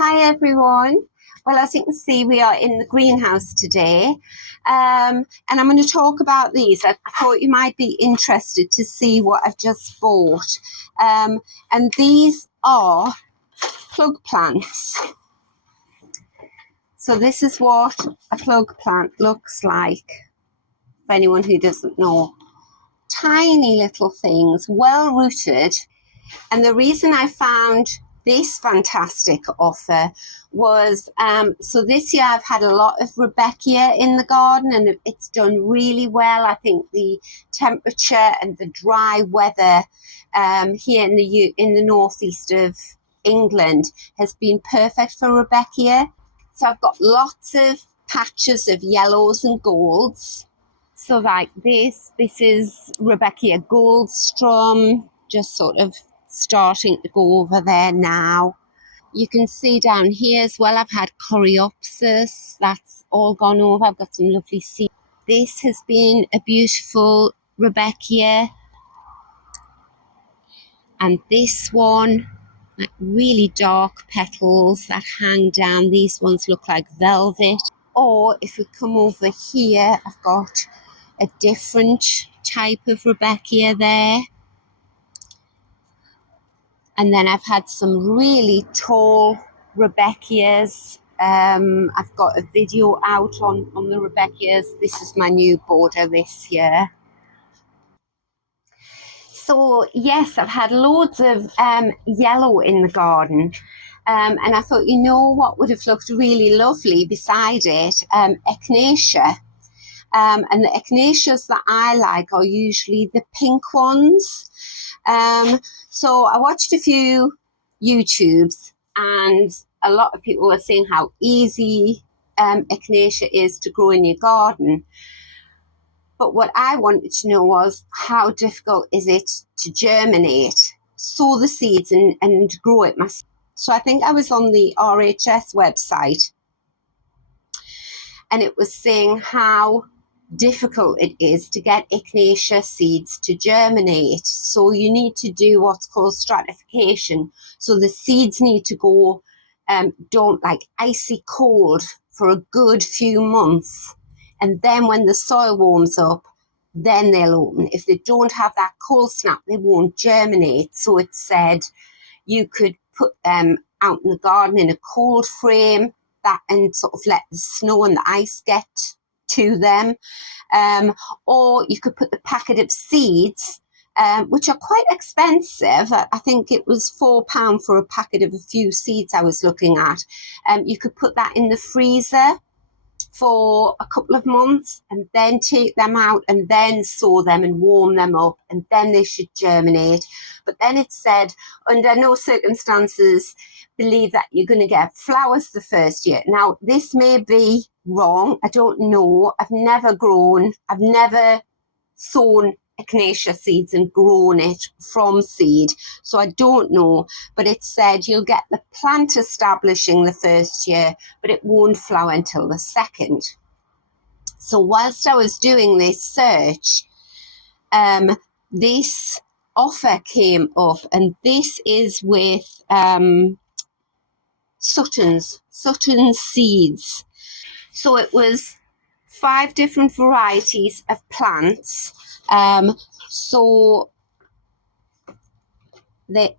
Hi everyone. Well, as you can see, we are in the greenhouse today, and I'm going to talk about these. I thought you might be interested to see what I've just bought, and these are plug plants. So this is what a plug plant looks like, for anyone who doesn't know. Tiny little things, well rooted. And the reason I found this fantastic offer was, so this year I've had a lot of Rebecca in the garden and it's done really well. I think the temperature and the dry weather here in the northeast of England has been perfect for Rebecca. So I've got lots of patches of yellows and golds. So like this is Rebecca Goldstrom, just sort of starting to go over there now. You can see down here as well, I've had Coreopsis, that's all gone over. I've got some lovely seeds. This has been a beautiful Rebecca. And this one, like really dark petals that hang down. These ones look like velvet. Or if we come over here, I've got a different type of Rebecca there. And then I've had some really tall Rebecca's. I've got a video out on the Rebecca's. This is my new border this year. So yes, I've had loads of yellow in the garden. And I thought, you know what would have looked really lovely beside it? Echinacea. And the echinaceas that I like are usually the pink ones. So I watched a few YouTubes and a lot of people were saying how easy echinacea is to grow in your garden. But what I wanted to know was, how difficult is it to germinate, sow the seeds and grow it myself? So I think I was on the RHS website and it was saying how difficult it is to get echinacea seeds to germinate. So you need to do what's called stratification. So the seeds need to go don't like icy cold for a good few months, and then when the soil warms up, then they'll open. If they don't have that cold snap, they won't germinate. So it said you could put them out in the garden in a cold frame that and sort of let the snow and the ice get to them, or you could put the packet of seeds, which are quite expensive. I think it was £4 for a packet of a few seeds I was looking at. You could put that in the freezer for a couple of months and then take them out and then sow them and warm them up, and then they should germinate. But then it said, under no circumstances believe that you're going to get flowers the first year. Now, this may be wrong. I don't know. I've never sown echinacea seeds and grown it from seed, so I don't know. But it said you'll get the plant establishing the first year, but it won't flower until the second. So whilst I was doing this search, this offer came up, and this is with Sutton's seeds. So it was 5 different varieties of plants. So they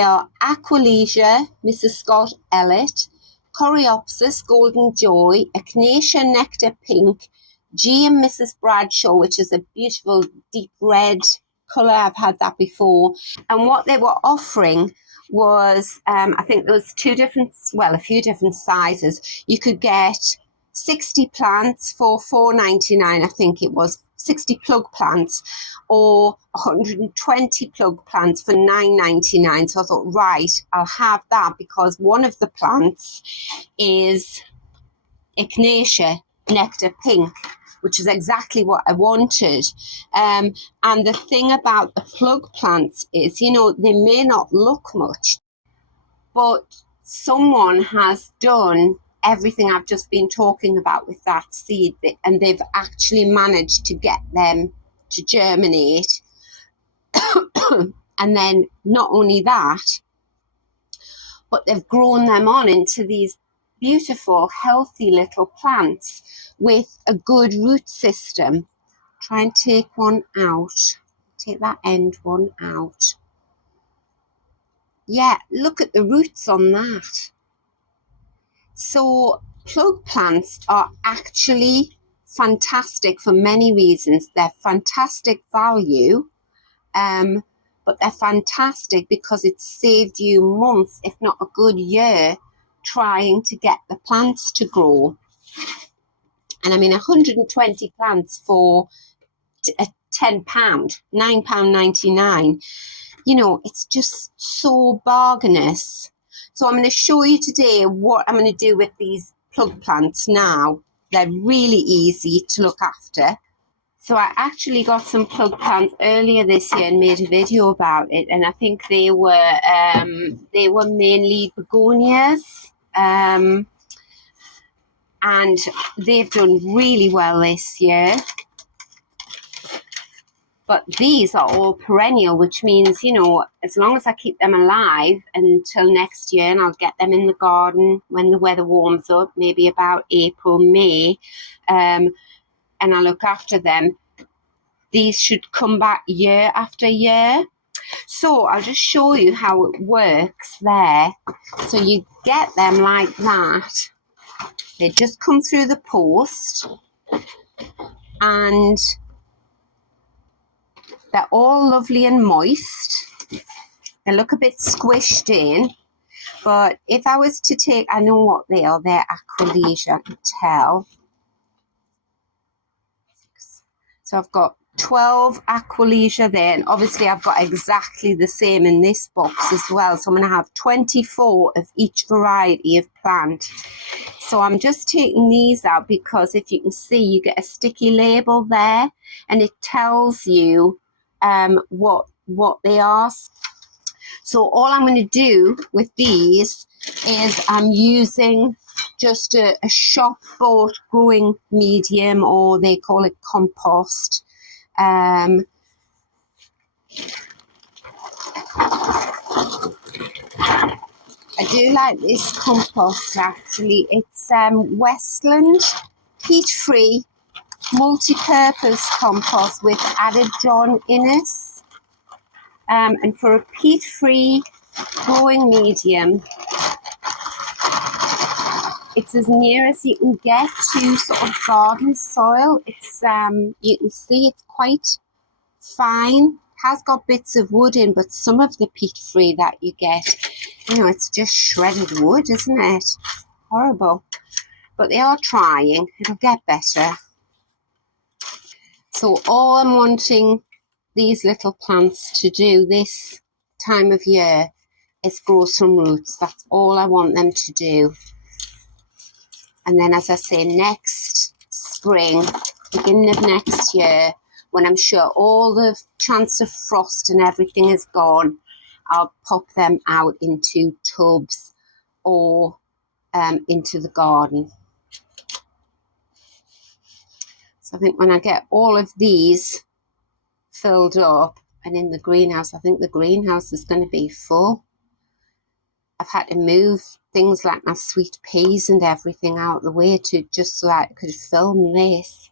are Aquilegia, Mrs. Scott Elliott, Coreopsis, Golden Joy, Echinacea Nectar Pink, G and Mrs. Bradshaw, which is a beautiful deep red colour. I've had that before. And what they were offering was, I think there was a few different sizes. You could get 60 plants for $4.99, I think it was, 60 plug plants, or 120 plug plants for $9.99. So I thought, right, I'll have that, because one of the plants is Echinacea Nectar Pink, which is exactly what I wanted. And the thing about the plug plants is, you know, they may not look much, but someone has done everything I've just been talking about with that seed, and they've actually managed to get them to germinate. And then not only that, but they've grown them on into these beautiful, healthy little plants with a good root system. Try and take one out. Take that end one out. Yeah, look at the roots on that. So plug plants are actually fantastic for many reasons. They're fantastic value, but they're fantastic because it's saved you months, if not a good year, trying to get the plants to grow. And I mean, 120 plants for £10, £9.99. You know, it's just so bargainous. So I'm going to show you today what I'm going to do with these plug plants now. They're really easy to look after. So I actually got some plug plants earlier this year and made a video about it, and I think they were mainly begonias, and they've done really well this year. But these are all perennial, which means, you know, as long as I keep them alive until next year, and I'll get them in the garden when the weather warms up, maybe about April, May, and I look after them, these should come back year after year. So I'll just show you how it works there. So you get them like that. They just come through the post, and they're all lovely and moist. They look a bit squished in, but if I was to take, I know what they are, they're Aqualesia, I can tell. So I've got 12 Aqualesia there, and obviously I've got exactly the same in this box as well. So I'm going to have 24 of each variety of plant. So I'm just taking these out because if you can see, you get a sticky label there, and it tells you what they are. So all I'm going to do with these is I'm using just a shop bought growing medium, or they call it compost. I do like this compost actually. It's Westland peat-free multi-purpose compost with added John Innes. And for a peat-free growing medium, it's as near as you can get to sort of garden soil. It's you can see it's quite fine. Has got bits of wood in, but some of the peat-free that you get, you know, it's just shredded wood, isn't it? Horrible. But they are trying. It'll get better. So all I'm wanting these little plants to do this time of year is grow some roots. That's all I want them to do. And then, as I say, next spring, beginning of next year, when I'm sure all the chance of frost and everything is gone, I'll pop them out into tubs or into the garden. So I think when I get all of these filled up and in the greenhouse, I think the greenhouse is going to be full. I've had to move things like my sweet peas and everything out the way to just so I could film this.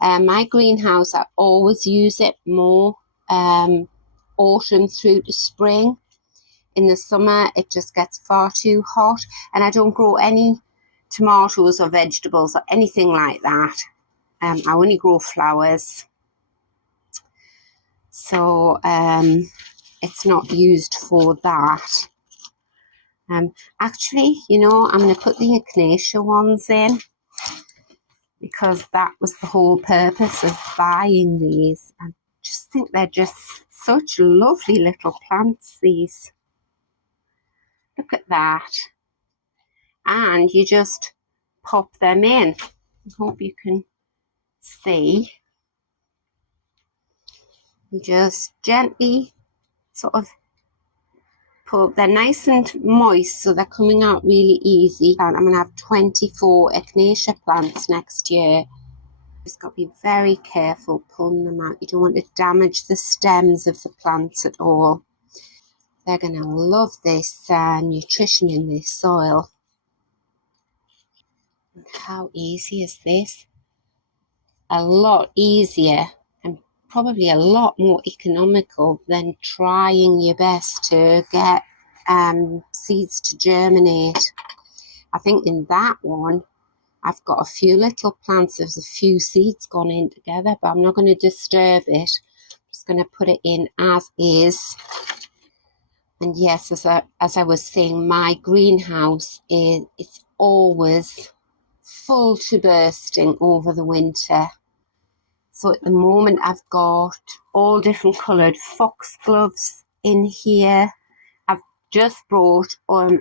My greenhouse, I always use it more autumn through to spring. In the summer, it just gets far too hot, and I don't grow any tomatoes or vegetables or anything like that. I only grow flowers. So it's not used for that. Actually, you know, I'm going to put the Echinacea ones in because that was the whole purpose of buying these. I just think they're just such lovely little plants, these. Look at that. And you just pop them in. I hope you can see. You just gently sort of they're nice and moist, so they're coming out really easy. And I'm going to have 24 Echinacea plants next year. Just got to be very careful pulling them out. You don't want to damage the stems of the plants at all. They're going to love this nutrition in this soil. And how easy is this? A lot easier and probably a lot more economical than trying your best to get seeds to germinate. I think in that one, I've got a few little plants. There's a few seeds gone in together, but I'm not going to disturb it. I'm just going to put it in as is. And yes, as I was saying, my greenhouse it's always full to bursting over the winter. So at the moment, I've got all different coloured foxgloves in here. I've just brought all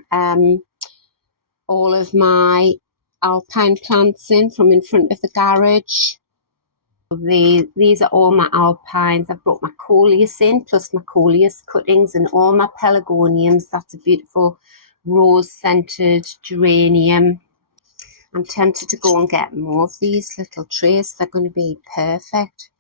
of my alpine plants in from in front of the garage. These are all my alpines. I've brought my coleus in, plus my coleus cuttings, and all my pelargoniums. That's a beautiful rose-scented geranium. I'm tempted to go and get more of these little trays. They're going to be perfect.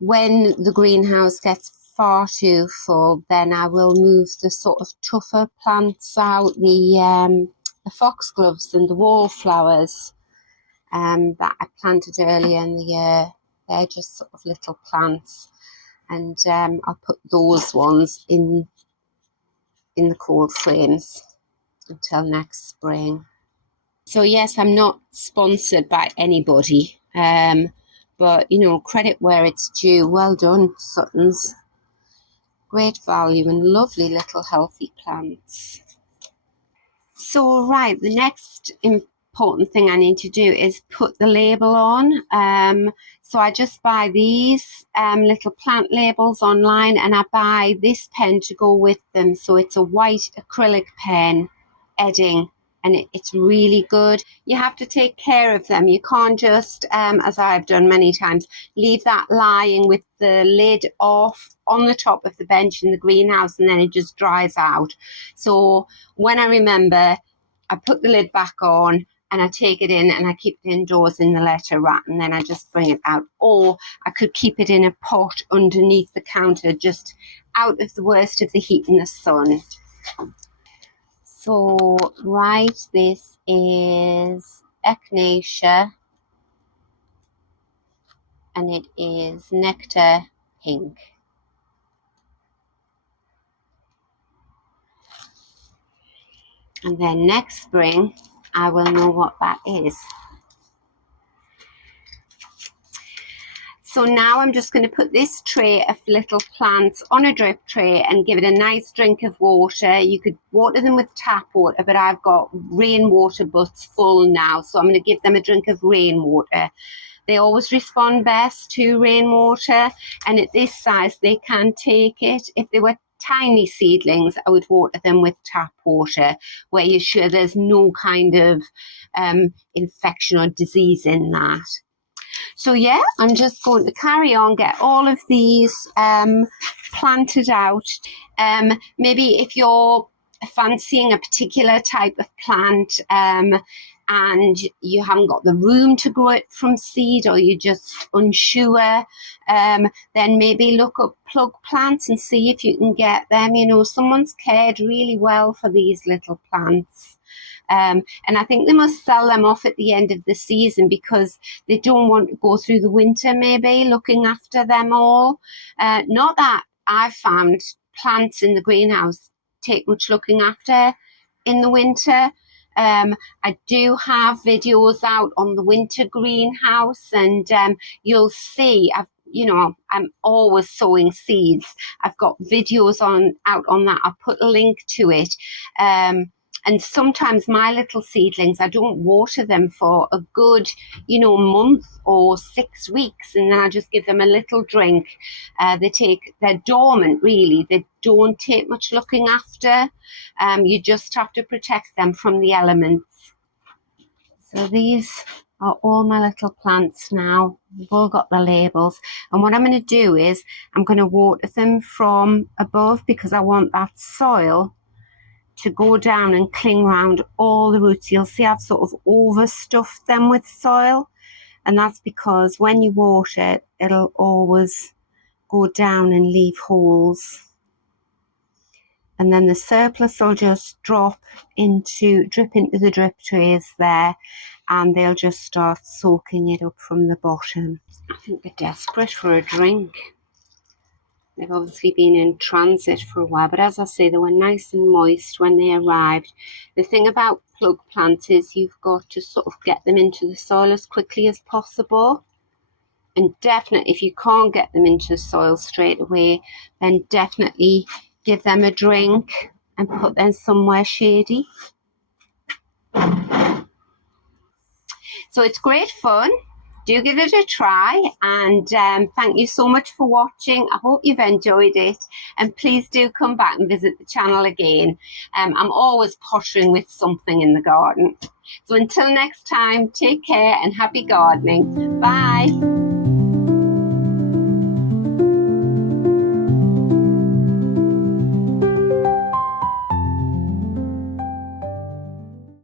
When the greenhouse gets far too full, then I will move the sort of tougher plants out, the foxgloves and the wallflowers that I planted earlier in the year. They're just sort of little plants, and I'll put those ones in the cold frames until next spring. So yes, I'm not sponsored by anybody, but credit where it's due. Well done, Suttons. Great value and lovely little healthy plants. So right, the next important thing I need to do is put the label on. So I just buy these little plant labels online, and I buy this pen to go with them. So it's a white acrylic pen, Edding, and it's really good. You have to take care of them. You can't just, as I've done many times, leave that lying with the lid off on the top of the bench in the greenhouse, and then it just dries out. So when I remember, I put the lid back on and I take it in and I keep it indoors in the letter rack, and then I just bring it out. Or I could keep it in a pot underneath the counter, just out of the worst of the heat in the sun. So, right, this is Echinacea, and it is Nectar Pink. And then next spring, I will know what that is. So now I'm just going to put this tray of little plants on a drip tray and give it a nice drink of water. You could water them with tap water, but I've got rainwater butts full now, so I'm going to give them a drink of rainwater. They always respond best to rainwater, and at this size they can take it. If they were tiny seedlings, I would water them with tap water, where you're sure there's no kind of infection or disease in that. So yeah, I'm just going to carry on, get all of these planted out. Maybe if you're fancying a particular type of plant and you haven't got the room to grow it from seed, or you're just unsure, then maybe look up plug plants and see if you can get them. Someone's cared really well for these little plants. And I think they must sell them off at the end of the season because they don't want to go through the winter maybe looking after them all. Not that I've found plants in the greenhouse take much looking after in the winter. I do have videos out on the winter greenhouse, and you'll see I'm always sowing seeds. I've got videos out on that. I'll put a link to it. And sometimes my little seedlings, I don't water them for a good, month or 6 weeks, and then I just give them a little drink. They're dormant, really. They don't take much looking after. You just have to protect them from the elements. So these are all my little plants now. They've all got the labels. And what I'm going to do is I'm going to water them from above, because I want that soil to go down and cling round all the roots. You'll see I've sort of overstuffed them with soil, and that's because when you water it, it'll always go down and leave holes. and then the surplus will just drip into the drip trays there, and they'll just start soaking it up from the bottom. I think they're desperate for a drink. They've obviously been in transit for a while, but as I say, they were nice and moist when they arrived. The thing about plug plants is you've got to sort of get them into the soil as quickly as possible. And definitely, if you can't get them into the soil straight away, then definitely give them a drink and put them somewhere shady. So it's great fun. Do give it a try, and thank you so much for watching. I hope you've enjoyed it, and please do come back and visit the channel again. I'm always pottering with something in the garden. So until next time, take care and happy gardening. Bye.